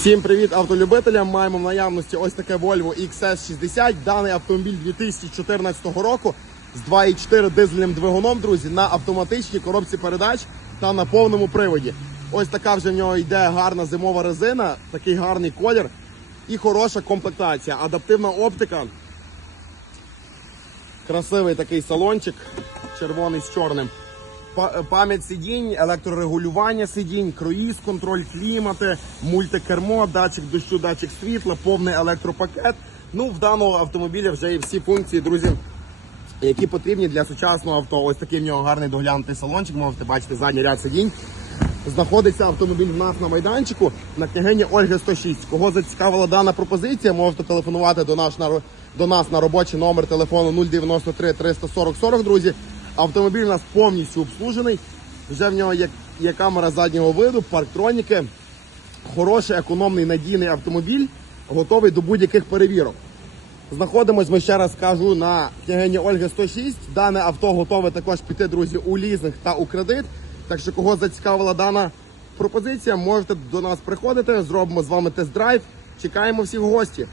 Всім привіт автолюбителям! Маємо в наявності ось таке Volvo XS60. Даний автомобіль 2014 року з 2,4 дизельним двигуном, друзі, на автоматичній коробці передач та на повному приводі. Ось така вже в нього йде гарна зимова резина, такий гарний колір і хороша комплектація. Адаптивна оптика. Красивий такий салончик, червоний з чорним. Па- Пам'ять сидінь, електрорегулювання сидінь, круїз, контроль клімати, мультикермо, датчик дощу, датчик світла, повний електропакет. Ну, в даного автомобіля вже є всі функції, друзі, які потрібні для сучасного авто. Ось такий в нього гарний доглянутий салончик. Можете бачити задній ряд сидінь. Знаходиться автомобіль в нас на майданчику на княгині Ольги 106. Кого зацікавила дана пропозиція, можете телефонувати до, наш, на, до нас на робочий номер телефону 093 340 40, друзі. Автомобіль у нас повністю обслужений. Вже в нього є, є камера заднього виду, парктроніки. Хороший, економний, надійний автомобіль, готовий до будь-яких перевірок. Знаходимось, ми ще раз кажу, на княгині Ольги 106. Дане авто готове також піти, друзі, у лізинг та у кредит. Так що, кого зацікавила дана пропозиція, можете до нас приходити. Зробимо з вами тест-драйв. Чекаємо всіх в гості.